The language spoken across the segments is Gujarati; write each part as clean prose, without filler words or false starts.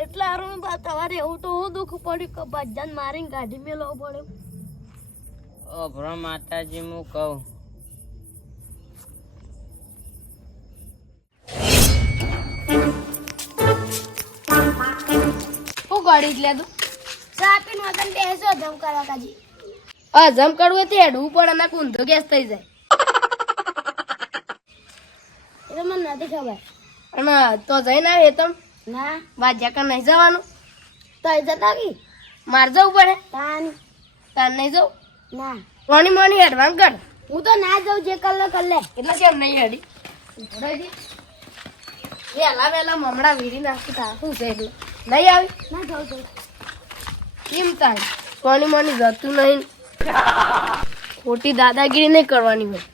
એટલે આરું તમારે એવું તો દુઃખ પડ્યું કે બધાને મારીને કાઢી મેળવો પડ્યો. ઓભરો માતાજી હું કહું હું ગાડી લે તું સાપીન વગન બેસો જમ કરવા કાજી. હા જમ કરવું તે હેડવું પડે ના કુંધો ગેસ થઈ જાય. એટલે મને નથી ખબર. અને તો જઈને આવે તમ ના વાજ્યા કર નહીં જવાનું તો જતા કી માર જવું પડે તાન નહીં જવું ના મોની મોની હેડવાન કર. હું તો ના જાઉં જે કલ્લે કલ્લે એટલે કેમ નહીં હેડી વેલા વેલા મમડા વીરી નાખી તા શું છે એટલે નહીં આવી ના જાઉં તો કેમ થાય મોની મોની જતું નહીં. ખોટી દાદાગીરી નહીં કરવાની હોય.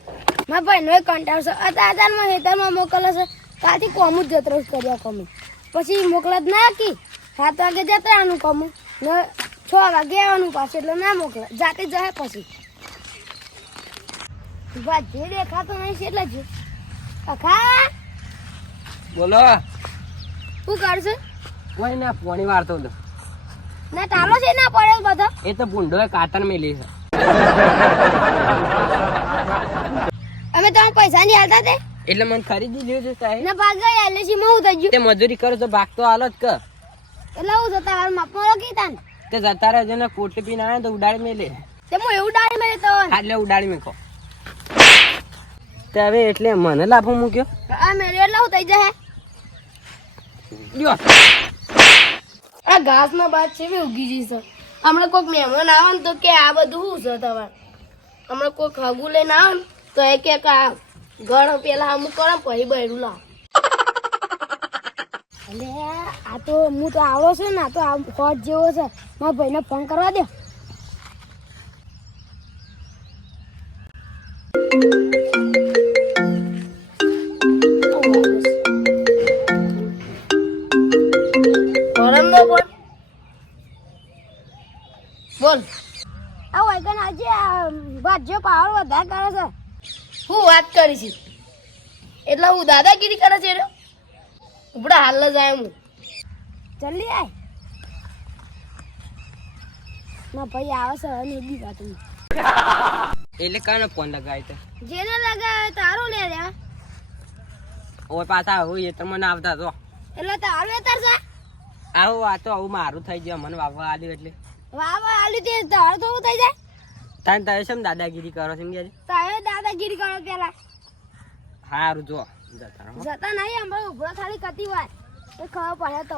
મારા ભાઈનો એક કંટાળ છે દાદામાં હેતરમાં મોકલે છે ત્યાંથી કોમું જ જતરો કર્યા કમી પછી મોકલા જ ના કી 7 વાગે જતરાનું કમું ને 6 વાગે આવવાનું પાછું એટલે ના મોકલે જાતે જાય પછી બા જે દેખાતો નહીં છે એટલે જ અખા બોલો શું કરશે કોઈ ના પોણી વારતો હતો ના તાલો છે ના પડે બધો એ તો ભૂંડો કાતર મેલી છે. અમે તમે પૈસા નહીં હાલતા તે એટલે મને ખરીદી લીધું છે સાહેબ ના ભાગ ગયા એટલે સી હું થઈ ગયું તે મજૂરી કરો તો ભાગ તો હાલો જ કે એટલે હું જતા હાલ માપમાં લખી તા ને તે જતા રહે ને કોટી પીને આવે તો ઉડાડી મેલે તે હું એવું ડાળી મેં તો એટલે ઉડાડી મેકો તે હવે એટલે મને લાભો મૂક્યો આ મેરે એટલે હું થઈ જાય લ્યો આ ઘાસ ના બાદ છે મે ઉગી જઈશ. હમણાં કોઈક મહેમાન આવે ને તો કે આ બધું શું છે તમારે હમણાં કોઈક હગું લઈને આવે ને તો એ કે આ ઘર પેલા અમુક કરો પછી બહેરું લાવ. એટલે આ તો હું તો આવડો છું ને આ તો હોટ જેવો છે મારા ભાઈને ફોન કરવા દે. બોલ આ વાયકન આજે ભાજ્યો પાવર વધારે કરે છે. હું વાત કરી છે એટલે હું દાદાગીરી કરે છે ઉપડા હાલ જાય હું જલ્દી આય ના ભાઈ આવે છે અને બી વાત એટલે કાનો ફોન લગાય તો જેને લગાવે તારું લે રે ઓય પાછા હું એ તમને આવતા તો એટલે તારું એતર છે આવું આ તો આવું મારું થઈ ગયું મને વાપવા આલ્યું એટલે વાહ વાહ આલી તે તાર તો થઈ જાય તાન તારે શેમ દાદાગીરી કરો છો કે તારે દાદાગીરી કરો પેલા હારું જો જતા રહો જતા નહીં અમે ઉભરો ખાલી કતી વાર એ ખબર પડે તો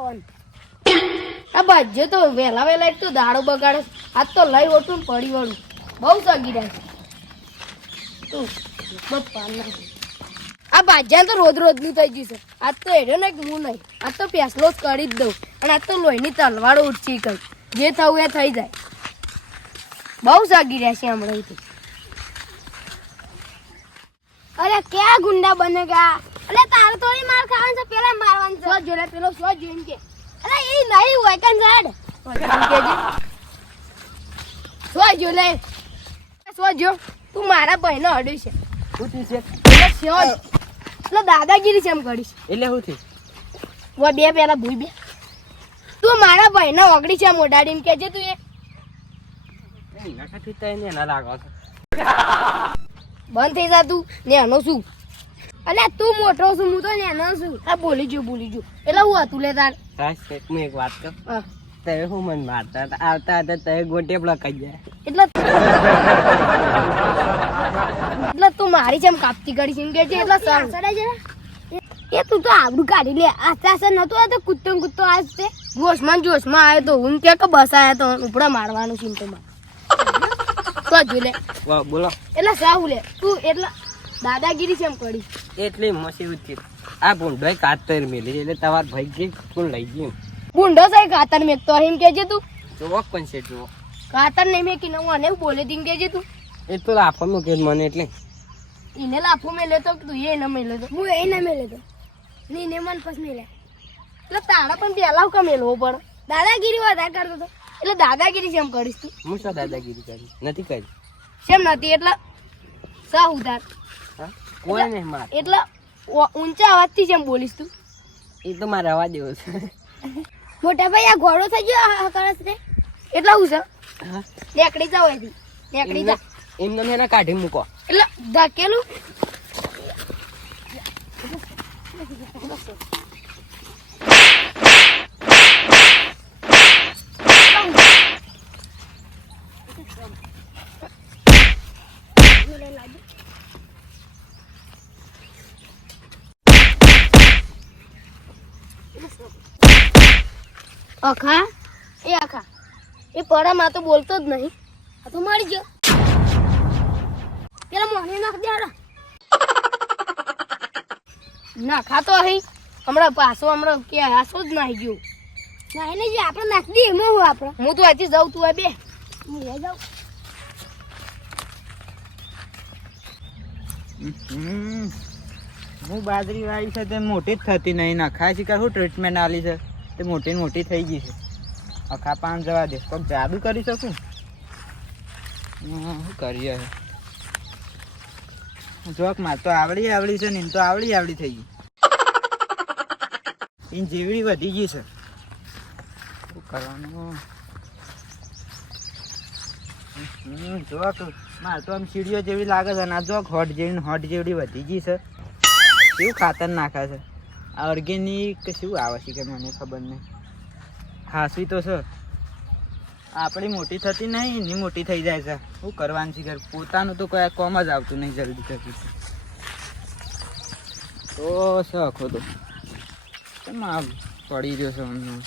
આ બાજ્યો તો વેલા વેલા એક તો દાડો બગાડે આજ તો લઈ ઓટું પડી વળું બહુ સગી રહે તું બપ્પા ના આ બાજ્યા તો રોજ રોજનું થઈ જશે આજ તો એડ્યો ને હું નહીં આજ તો ફેસલો જ કરી જ દઉં અને આજ તો લોહીની તલવાડો ઉઠી ગઈ જે થવું એ થઈ જાય બહુ સગી રહેશે હમણાં તો. અરે ક્યાં ગુંડા બને ગયા અરે તારે તો માર ખાવાનું છે પેલા મારવાનું છે જોલે પેલો સો જોઈને કે અરે એ નહીં હોય કન સાડ સો જોલે સો જો તું મારા ભાઈને અડ્યું છે શું થયું છે એટલે દાદાગીરી છે એમ કરીશ એટલે શું થયું વો બે પેલા ભૂઈ બે તું મારા ભાઈને ઓગળી છે મોઢાડીને કેજે તું એ નકાથી તઈ ને ના લાગો છો બંધ થઈ જા તું નેનો શું અલે તું મોટો છું હું તો નેનો છું આ બોલી જો એટલે હું હતું લે તાર હા શેઠ હું એક વાત કર હા તે હું મન મારતા હતા આવતા હતા તે ગોટેપડા ખાઈ જાય એટલે તું મારી જેમ કાપતી કરી છે કે એટલે સડાઈ જરા એ તું તો આબરૂ કાઢી લે આસ્તે નતો આ તો કૂદતો આજ તે જોશમાં આવ્યો તો હું કે બસ આયા તો ઉપડા મારવાનું સિમ્ટોમાં તો જોલે બોલો એટલે સાવ લે તું એટલે દાદાગીરી છે એમ કરી એટલે મસીવું થયું આ ભૂંડોય કાતર મેલી એટલે તમાર ભાઈ કે કોણ લઈ ગયું બુંડો છે કાતર મેકતો એમ કેજે તું જોવો પણ છે જોવો કાતર નહીં મેકી ને હું આને બોલે તીમ કેજે તું એ તો લાફો મૂકે મને એટલે એને લાફો મેલે તો તું એ ન મેલે તો હું એ ન મેલે તો ની ને મન પસ મેલે એટલે તારા પણ પેલા હું મેલવો પડે દાદાગીરી વધારે કરતો તો એટલે દાદાગીરી જેમ કરીશ તું હું શું દાદાગીરી કરી નથી કરી કેમ નથી એટલે સા ઉધાર હા કોઈ નહીં માર એટલે ઊંચા અવાજથી જેમ બોલીશ તું એ તો મારે રવા દેવો છે મોટા ભાઈ આ ઘોડો થઈ ગયો કળશ રે એટલા હું છે હા નેકડી જાવ એથી નેકડી જા એમને એને કાઢી મૂકો એટલે ધકેલું અખા એ પડામાં તો બોલતો જ નહીં આ તો મરી ગયો પેલા મોહને નાખ દે હારા ના ખાતો અહીં હમણાં પાછો હમણાં કે આસો જ નાહી ગયો નાહી ને જે આપણે નાખ દે એમાં હું આપણે હું તો અહીંથી જાઉં તું આ બે હું લઈ જાઉં હું બાજરી વાળી છે તે મોટી જ થતી નહીં નખા શિકાર શું ટ્રીટમેન્ટ આલી છે તે મોટી ને મોટી થઈ ગઈ છે અખા પાન જવા દે કોઈક જાદુ કરી શકું શું કરીએ જોક માં તો આવડી છે ને એમ તો આવડી થઈ ગઈ એની જેવડી વધી ગઈ છે શું કરવાનું જોક મારે તો આમ સીડીઓ જેવી લાગે છે ના જોક હોટ જેવડી વધી ગઈ છે કેવું ખાતર નાખે છે આ ઓર્ગેનિક શું આવે છે કે મને ખબર નહીં હાસવી તો છે આપણી મોટી થતી નહીં એની મોટી થઈ જાય છે શું કરવાનું છે પોતાનું તો કોઈ કોમ જ આવતું નહીં જલ્દી થતું તો શખો તો કેમ આ પડી રહ્યો છે હમણાં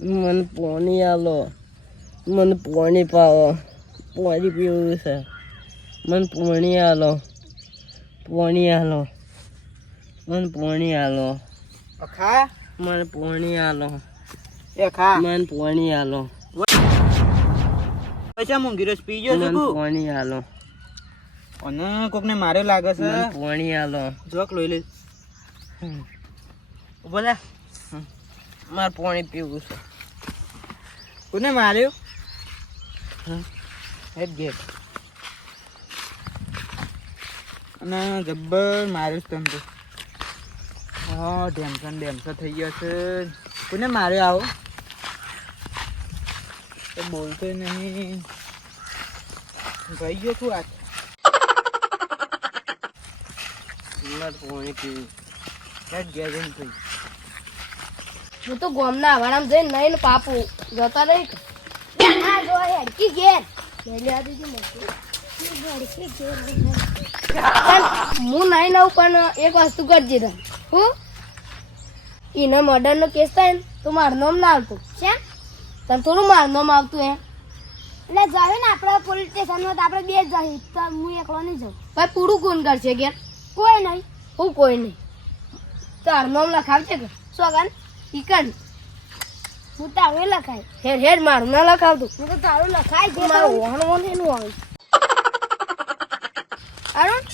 મને પાણી આલો મને પાણી પાવો પાણી પીવું છે મને પાણી આલો મને પાણી આલો અખા મને પાણી આલો એ ખા મને પાણી આલો પૈસા મૂંગી રસ પી ગયો મને છું પાણી આલો અને કોકને માર્યો લાગે છે મને પાણી આલો જોક લોઈ લે બોલા મારે પાણી પીવું છે કોને માર્યો હેડ ગેટ અને જબ્બર માર્યો છે તને તો હા ડેમસન થઈ ગયો છે કોને માર્યો આવો તો બોલતો નહીં ગઈ ગયો તું આ મારે પાણી પીવું હેડ ગેટ જઈને થઈ હું તો ગોમના હવાડામાં જઈને નહીં ને પાપુ જતા નહીં હા જો હેડકી ઘેર લઈ લેવા દીધી હું નહીં નવું પણ એક વસ્તુ કરજે તને હું એને મર્ડરનો કેસ થાય ને તો મારું નામ ના આવતું છે તને થોડું મારું નામ આવતું એમ એટલે જાવે ને આપણે પોલીસ સ્ટેશનમાં તો આપણે બે જ જઈએ તો હું એકલો નહીં જાઉં ભાઈ પૂરું કોણ કરશે ઘેર કોઈ નહીં હું કોઈ નહીં તારું નામ લખાવશે કે સોગન ઈકન હું તારું લખાય હેડ મારું ના લખાવતું હું તો તારું લખાય છે મારું વહણ એનું આવે અરુણ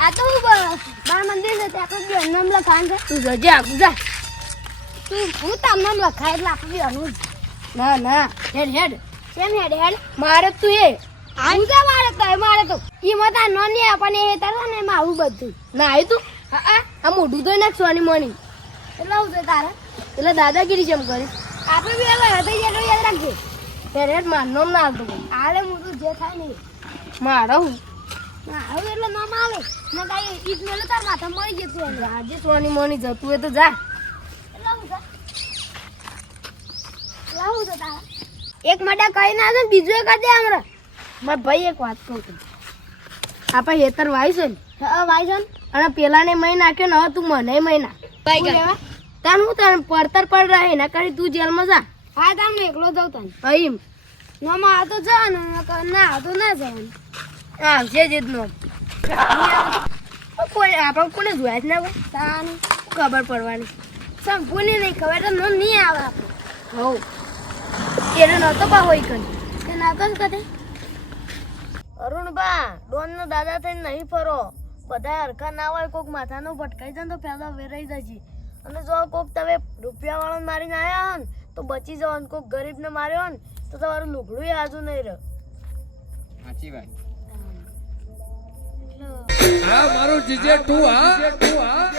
આ તો હું બાર મંદિર છે ત્યાં આપણે બે નામ લખાય છે તું જજે આગું જા તું હું તારું નામ લખાય એટલે આપણે બે અનુ ના હેડ કેમ હેડ મારે તું એ હું જા મારે તો ઈ મતા નો ને આપણને એ તારા ને એમાં આવું બધું ના આવી તું હા આ મોઢું તો નાખવાની મણી એટલે હું છે તારા એટલે દાદાગીરી જેમ કરે આપણે બી હવે હતી જેટલું યાદ રાખજે હેડ મારું નામ ના આવતું આલે હું તું જે થાય નહીં મારો હું હવે એટલે નામ આવે ને કાંઈ ઈજ મેલે તાર માથા મળી જતું એને આજે સોની મોની જતું એ તો જા એટલે હું છે લાવું છે તારા એક મડા કઈ ના છે બીજું એક દે હમણાં મારા ભાઈ એક વાત કહું છું આપણે હેતર વાઈશ ને વાઈશ ને અને પેલાને મહી નાખ્યો ને હવે તું મને મહિના તાર હું તને પડતર પડ રહે એના કરી તું જેલમાં જા હા તાર હું એકલો જાઉં તને ભાઈ નોમાં આવતો જવાનું ના આવતો ના જવાનું આવશે જ નો કોઈ આપણે કોને જોયા જ ના હોય તાનું ખબર પડવાની સંપૂર્ણ નહીં ખબર તો નો નહીં આવે આપણે હો એને નહોતો પા હોય કઈ તે નાતો જ કદે અરુણબા ડોન નો દાદા થઈને નહીં ફરો બધા હરખા ના હોય કોઈક માથાનું ભટકાઈ જાય તો પેલા વેરાઈ જશે અને જો કોઈક તમે રૂપિયા વાળો મારીને આવ્યા હો ને તો બચી જાવ ને કોઈક ગરીબને માર્યો હો ને તો તમારું લુગડું હાજુ નહીં રહે સાચી વાત હા મારું જીજે તું હા